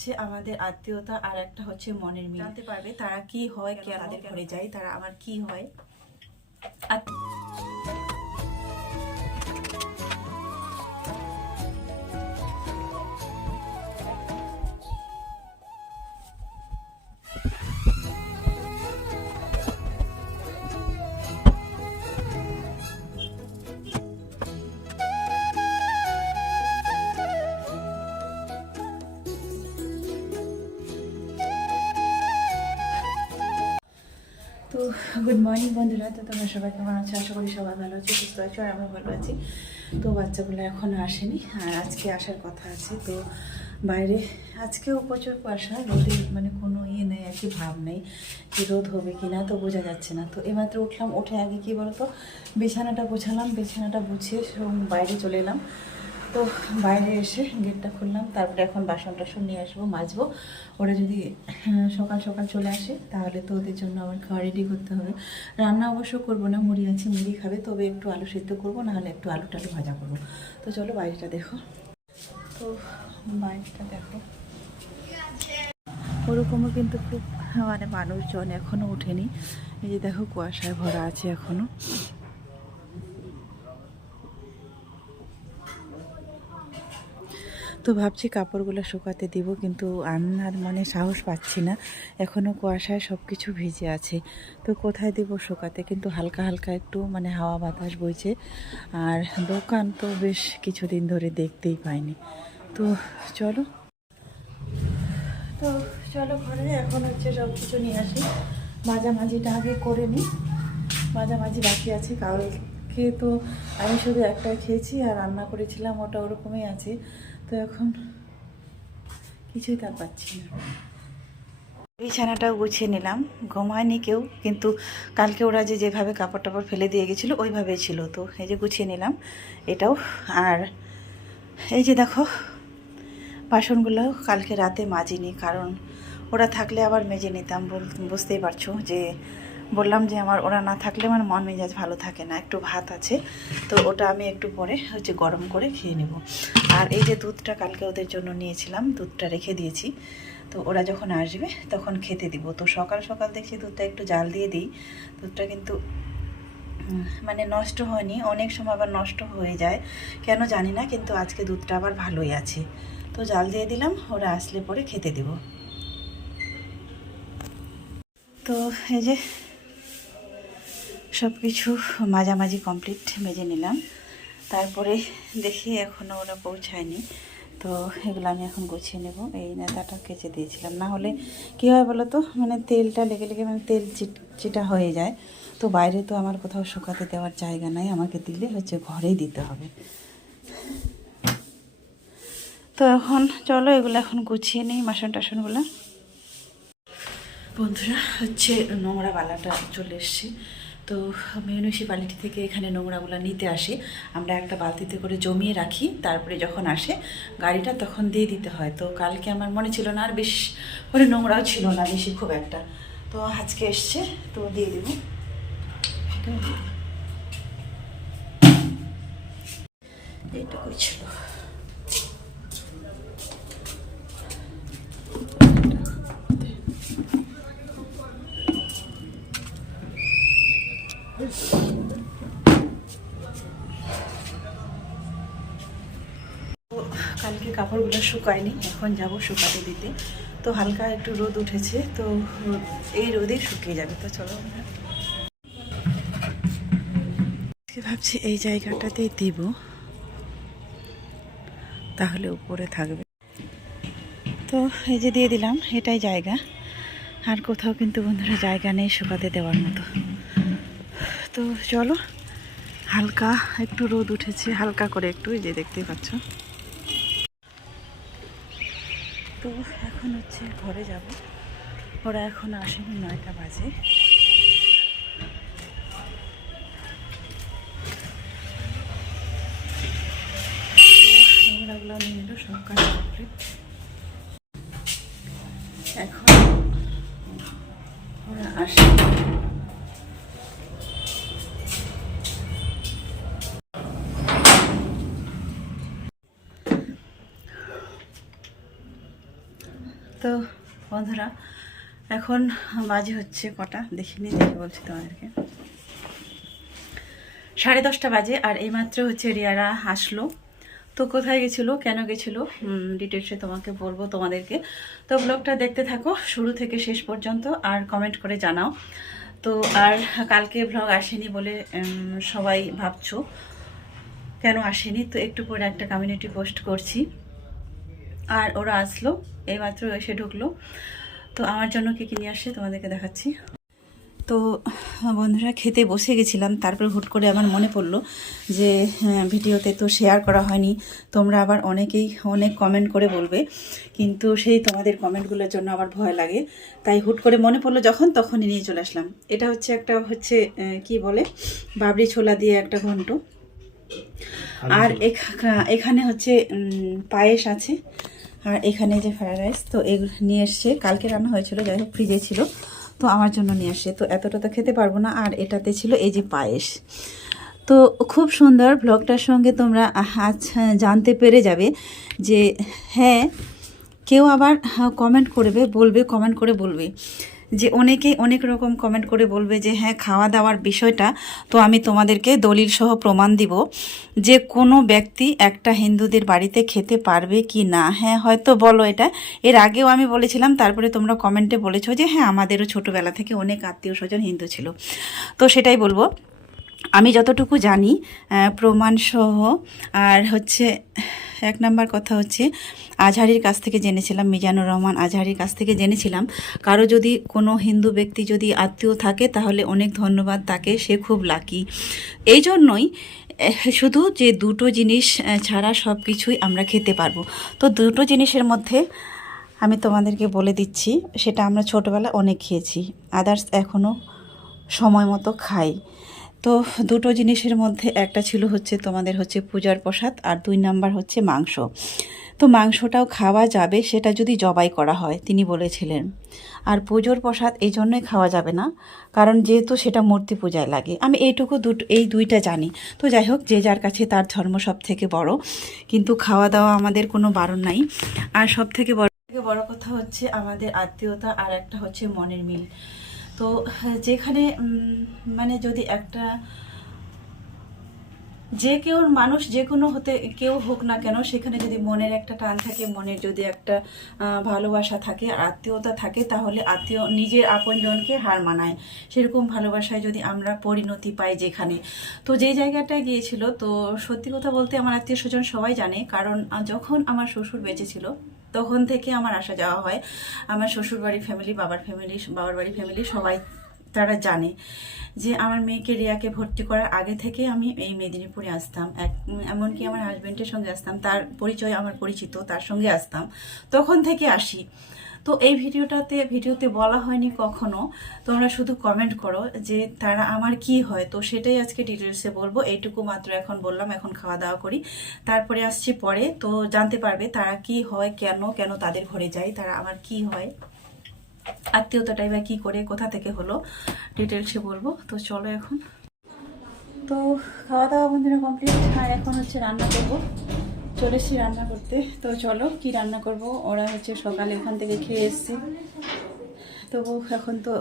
হচ্ছে আমাদের আত্মীয়তা আর একটা হচ্ছে মনের মিল। জানতে পারবে তারা কি হয় কে তাদের ঘরে যায় তারা আমার কি হয়। আত- গুড মর্নিং বন্ধুরা। তো তোমরা সবাই কেমন আছো? আশা করি সবাই ভালো আছো, সুস্থ আছো আর আমরা ভালো আছি। তো বাচ্চাগুলো এখনও আসেনি, আর আজকে আসার কথা আছে। তো বাইরে আজকেও প্রচুর কুয়াশা রোদের মানে কোনো ইয়ে নেই, আর কি ভাব নেই যে রোদ হবে কি না তো বোঝা যাচ্ছে না। তো এমাত্র উঠলাম, উঠে আগে কি বলতো, বিছানাটা গোছালাম, বিছানাটা গুছিয়ে বাইরে চলে এলাম। তো বাইরে এসে গেটটা খুললাম তারপরে এখন বাসন টাসন নিয়ে আসব মাজবো। ওরা যদি হ্যাঁ, সকাল সকাল চলে আসে তাহলে তো ওদের জন্য আবার খাওয়া রেডি করতে হবে। রান্না অবশ্য করব না মুড়ি আছে মুড়ি খাবে তবে একটু আলু সেদ্ধ করব নাহলে একটু আলু টালু ভাজা করব। তো চলো বাইরেটা দেখো। তো বাইরেটা দেখো। ওরকমও কিন্তু খুব মানে মানুষজন এখনও ওঠেনি। এই যে দেখো কুয়াশায় ভরা আছে এখনও তো ভাবছি কাপড়গুলো শুকাতে দিব, কিন্তু আনার মানে সাহস পাচ্ছি না। এখনও কুয়াশায় সব কিছু ভিজে আছে। তো কোথায় দিব শুকাতে? কিন্তু হালকা হালকা একটু মানে হাওয়া বাতাস বইছে। আর দোকান তো বেশ কিছুদিন ধরে দেখতেই পাইনি। তো চলো। তো চলো ঘরে, এখন হচ্ছে সব কিছু নিয়ে আসি। মাঝামাঝিটা আগে করে নিই। মাঝামাঝি বাকি আছে। কালকে তো আমি শুধু একটা খেয়েছি আর রান্না করেছিলাম, ওটা ওরকমই আছে। এখন কিছুই তার পাচ্ছি না। বিছানাটাও গুছিয়ে নিলাম। ঘুমায়নি কেউ, কিন্তু কালকে ওরা যে যেভাবে কাপড় টাপড় ফেলে দিয়ে গেছিল, ওইভাবেই ছিল। তো এই যে গুছিয়ে নিলাম এটাও। আর এই যে দেখো, বাসনগুলো কালকে রাতে মাজিনি, কারণ ওরা থাকলে আবার মেজে নিতাম বুঝতেই পারছ যে বললাম যে আমার, ওরা না থাকলে আমার মন মেজাজ ভালো থাকে না, একটু ভাত আছে। তো ওটা আমি একটু পরে হচ্ছে গরম করে খেয়ে নেব। আর এই যে দুধটা কালকে ওদের জন্য নিয়েছিলাম, দুধটা রেখে দিয়েছি। তো ওরা যখন আসবে তখন খেতে দিব। তো সকাল সকাল দেখছি দুধটা একটু জাল দিয়ে দিই। দুধটা কিন্তু মানে নষ্ট হয়নি। অনেক সময় আবার নষ্ট হয়ে যায়। কেন জানি না, কিন্তু আজকে দুধটা আবার ভালোই আছে। তো জাল দিয়ে দিলাম, ওরা আসলে পরে খেতে দিব। তো এই যে সব কিছু মাঝামাঝি কমপ্লিট মেজে নিলাম। তারপরে দেখি এখনও ওরা পৌঁছায়নি। তো এগুলো আমি এখন গুছিয়ে নেব। এই নেতাটা কেচে দিয়েছিলাম। না হলে কী হয় বলো তো? মানে তেলটা লেগে লেগে মানে তেল চিট হয়ে যায়। তো বাইরে তো আমার কোথাও শুকাতে দেওয়ার জায়গা নাই। আমাকে দিলে হচ্ছে ঘরেই দিতে হবে। তো এখন চলো এগুলো এখন গুছিয়ে নিই বাসন টাসনগুলো। বন্ধুরা, হচ্ছে নোংরা বালাটা চলে এসছে। তো মিউনিসিপ্যালিটি থেকে এখানে নোংরাগুলো নিতে আসে। আমরা একটা বালতিতে করে জমিয়ে রাখি, তারপরে যখন আসে, গাড়িটা তখন দিয়ে দিতে হয়। তো কালকে আমার মনে ছিল না, আর বেশ করে নোংরাও ছিল না, বেশি খুব একটা। তো আজকে এসছে, তো দিয়ে দেবো। এইটুকুই ছিল তো কালকে কাপড়গুলো শুকায়নি, এখন যাব শুকাতে দিতে। তো হালকা একটু রোদ উঠেছে, তো এই রোদে শুকিয়ে যাবে। তো চলো আমরা। ভাবছি এই জায়গাটাতেই দিব। তাহলে উপরে থাকবে। তো এই যে দিয়ে দিলাম, এটাই জায়গা। আর কোথাও কিন্তু বন্ধুরা জায়গা নেই শুকাতে দেওয়ার মতো। তো চলো, হালকা একটু রোদ উঠেছে, হালকা করে একটু, এই যে দেখতেই পাচ্ছ তো এখন হচ্ছে ঘরে যাব। ওরা এখন আসেনি নয়টা বাজে। নোংরাগুলো এখন ওরা আসে তো বন্ধুরা, এখন বাজে হচ্ছে কটা? দেখিনি, দেখে বলছি তোমাদেরকে। সাড়ে দশটা বাজে, আর এইমাত্র হচ্ছে রিয়ারা আসলো। তো কোথায় গেছিল? কেন গেছিল? ডিটেলসে তোমাকে বলব তোমাদেরকে। তো ব্লগটা দেখতে থাকো, শুরু থেকে শেষ পর্যন্ত, আর কমেন্ট করে জানাও। তো আর কালকে ব্লগ আসেনি বলে সবাই ভাবছ। কেন আসেনি? তো একটু পরে একটা কমিউনিটি পোস্ট করছি। আর ওরা আসলো এইমাত্র এসে ঢুকলো। তো আমার জন্য কি কি নিয়ে আসে তোমাদেরকে দেখাচ্ছি। তো বন্ধুরা খেতে বসে গেছিলাম তারপর হুট করে আমার মনে পড়ল যে ভিডিওতে তো শেয়ার করা হয়নি তোমরা আবার অনেকেই অনেক কমেন্ট করে বলবে কিন্তু সেই তোমাদের কমেন্টগুলোর জন্য আবার ভয় লাগে। তাই হুট করে মনে পড়ল যখন তখনই নিয়ে চলে আসলাম। এটা হচ্ছে একটা হচ্ছে কি বলে বাবরি ছোলা দিয়ে একটা ঘন্ট। আর এখা- এখানে হচ্ছে পায়েস আছে। আর এখানে যে ফ্রায়েড রাইস তো এগুলো নিয়ে এসছে কালকে রান্না হয়েছিল, যাই হোক ফ্রিজে ছিল। তো আমার জন্য নিয়ে আসে। তো এতটা তো খেতে পারব না। আর এটাতে ছিল এই যে পায়েস। তো খুব সুন্দর ব্লগটার সঙ্গে তোমরা আজ জানতে পেরে যাবে যে হ্যাঁ কেউ আবার কমেন্ট করবে, বলবে কমেন্ট করে বলবে। যে অনেকেই অনেক রকম কমেন্ট করে বলবে যে হ্যাঁ খাওয়া দাওয়ার বিষয়টা তো আমি তোমাদেরকে দলিল সহ প্রমাণ দিব যে কোনো ব্যক্তি একটা হিন্দুদের বাড়িতে খেতে পারবে কি না। হ্যাঁ হয়তো বলো এটা। এর আগেও আমি বলেছিলাম, তারপরে তোমরা কমেন্টে বলেছ যে হ্যাঁ আমাদেরও ছোটোবেলা থেকে অনেক আত্মীয় স্বজন হিন্দু ছিল। তো সেটাই বলব। আমি যতটুকু জানি প্রমাণসহ, আর হচ্ছে, এক নাম্বার কথা হচ্ছে, আজহারির কাছ থেকে জেনেছিলাম, মিজানুর রহমান আজহারির কাছ থেকে জেনেছিলাম। কারও যদি কোনো হিন্দু ব্যক্তি যদি আত্মীয় থাকে, তাহলে অনেক ধন্যবাদ, তাকে সে খুব লাকি এই জন্যই শুধু যে দুটো জিনিস ছাড়া সব কিছুই আমরা খেতে পারব। তো দুটো জিনিসের মধ্যে আমি তোমাদেরকে বলে দিচ্ছি, সেটা আমরা ছোটোবেলায় অনেক খেয়েছি। আদার্স এখনও সময় মতো খাই। তো দুটো জিনিসের মধ্যে একটা ছিল হচ্ছে তোমাদের হচ্ছে পূজার প্রসাদ আর দুই নাম্বার হচ্ছে মাংস। তো মাংসটাও খাওয়া যাবে, সেটা যদি জবাই করা হয়, তিনি বলেছিলেন। আর পুজোর প্রসাদ এই জন্যই খাওয়া যাবে না, কারণ যেহেতু সেটা মূর্তি পূজায় লাগে। আমি এইটুকু দুটো, এই দুইটা জানি। তো যাই হোক, যে যার কাছে তার ধর্ম সব থেকে বড়। কিন্তু খাওয়া দাওয়া আমাদের কোনো বারণ নাই। আর সব থেকে বড় থেকে বড় কথা হচ্ছে আমাদের আত্মীয়তা আর একটা হচ্ছে মনের মিল। তো যেখানে মানে যদি একটা, যে কেউ মানুষ যে কোনো হতে, কেউ হোক না কেন, সেখানে যদি মনের একটা টান থাকে, মনের যদি একটা ভালোবাসা থাকে আর আত্মীয়তা থাকে, তাহলে আত্মীয় নিজের আপনজনকে হার মানায়। সেরকম ভালোবাসায় যদি আমরা পরিণতি পাই যেখানে। তো যেই জায়গাটায় গিয়েছিল, তো সত্যি কথা বলতে আমার আত্মীয় স্বজন সবাই জানে, কারণ যখন আমার শ্বশুর বেঁচে ছিল তখন থেকে আমার আসা যাওয়া হয়। আমার শ্বশুরবাড়ি ফ্যামিলি বাবার ফ্যামিলি বাবার বাড়ি ফ্যামিলি সবাই তারা জানে যে আমার মেয়েকে রিয়াকে ভর্তি করার আগে থেকে আমি এই মেদিনীপুরে আসতাম। এক, এমনকি আমার হাজব্যান্ডের সঙ্গে আসতাম। তার পরিচয় আমার পরিচিত, তার সঙ্গে আসতাম। তখন থেকে আসি। তো এই ভিডিওটাতে, ভিডিওতে বলা হয়নি কখনো। তোমরা শুধু কমেন্ট করো যে তারা আমার কি হয়। তো সেটাই আজকে ডিটেলসে বলব। এইটুকু মাত্র এখন বললাম, এখন খাওয়া দাওয়া করি। তারপরে আসছি পরে। তো জানতে পারবে তারা কি হয়, কেন কেন তাদের ঘরে যায়, তারা আমার কি হয় আত্মীয়তাটাই বা কী করে, কোথা থেকে হলো ডিটেলসে বলব। তো চলো এখন। তো খাওয়া দাওয়া বন্ধুরা কমপ্লিট আর এখন হচ্ছে রান্না করব। চলে এসেছি রান্না করতে। তো চলো কি রান্না করব? ওরা হচ্ছে সকালে ওখান থেকে খেয়ে এসছে। তবু এখন তো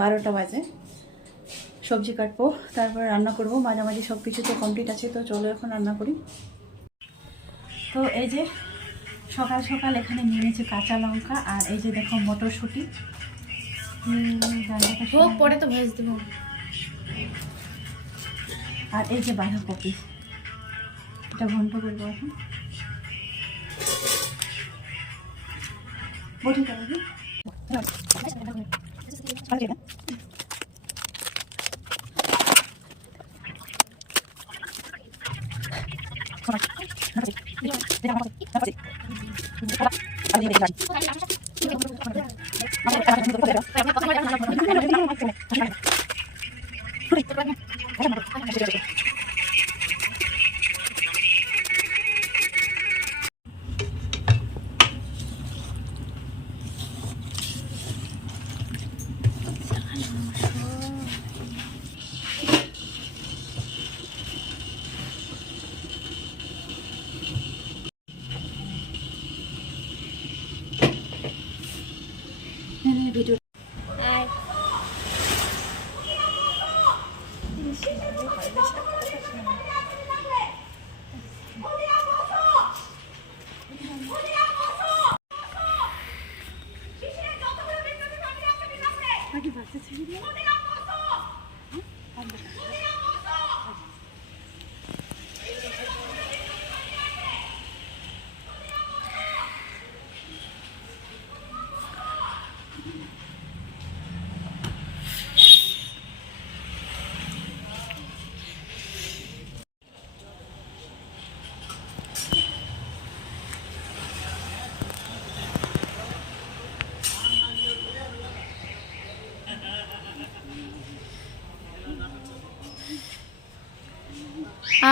বারোটা বাজে। সবজি কাটবো তারপর রান্না করব। মাঝামাঝি সব কিছু তো কমপ্লিট আছে তো চলো এখন রান্না করি। তো এই যে সকাল সকাল এখানে নিয়ে নিয়েছে কাঁচা লঙ্কা আর এই যে দেখো মটরশুঁটি। হোক পরে তো ভেজ দেবো। আর এই যে বাঁধাকপি। এটা ঘন্ট করব এখন। बोटिंग करेंगे Thank you.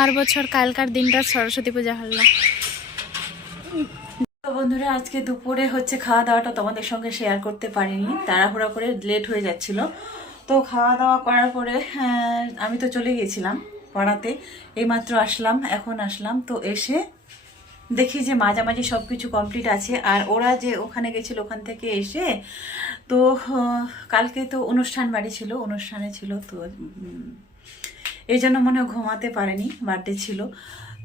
আর বছর কালকার দিনটা সরস্বতী পূজা হল। বন্ধুরা, আজকে দুপুরে হচ্ছে খাওয়া দাওয়াটা তোমাদের সঙ্গে শেয়ার করতে পারিনি। তাড়াহুড়া করে লেট হয়ে যাচ্ছিল। তো খাওয়া দাওয়া করার পরে আমি তো চলে গিয়েছিলাম পড়াতে। এইমাত্র আসলাম, এখন আসলাম। তো এসে দেখি যে মাঝামাঝি সব কিছু কমপ্লিট আছে। আর ওরা যে ওখানে গেছিল, ওখান থেকে এসে তো কালকে তো অনুষ্ঠান বাড়ি ছিল, অনুষ্ঠানে ছিল তো এই জন্য মনে ঘুমাতে পারেনি বার্থডে ছিল।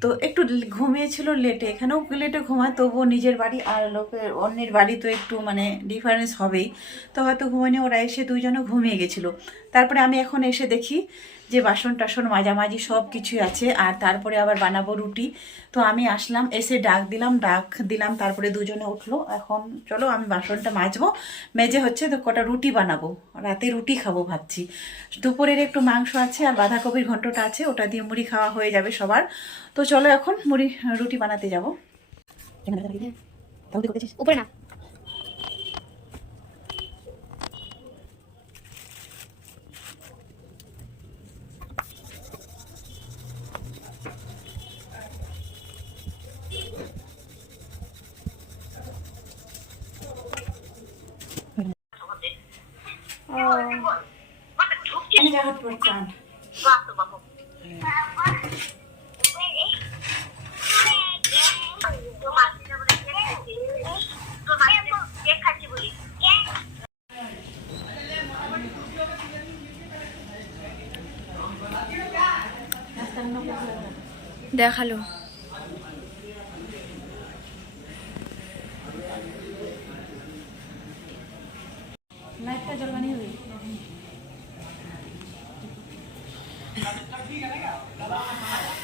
তো একটু ঘুমিয়েছিল লেটে এখানেও লেটে ঘুমায়, তবুও নিজের বাড়ি আর লোকের, অন্যের বাড়ি তো একটু মানে ডিফারেন্স হবেই। তো হয়তো ঘুমায়নি, ওরা এসে দুইজনও ঘুমিয়ে গেছিল। তারপরে আমি এখন এসে দেখি যে বাসন টাসন, মাঝামাঝি সব কিছুই আছে, আর তারপরে আবার বানাবো রুটি। তো আমি আসলাম, এসে ডাক দিলাম ডাক দিলাম, তারপরে দুজনে উঠল। এখন চলো আমি বাসনটা মাজবো, মেজে হচ্ছে তো কটা রুটি বানাবো। রাতে রুটি খাব ভাবছি। দুপুরের একটু মাংস আছে আর বাঁধাকপির ঘন্টটা আছে, ওটা দিয়ে মুড়ি খাওয়া হয়ে যাবে সবার। তো চলো এখন মুড়ি, রুটি বানাতে যাব। উপরে না। দেখালো লাইটটা เราจ้าที่กันแล้วเราเอามา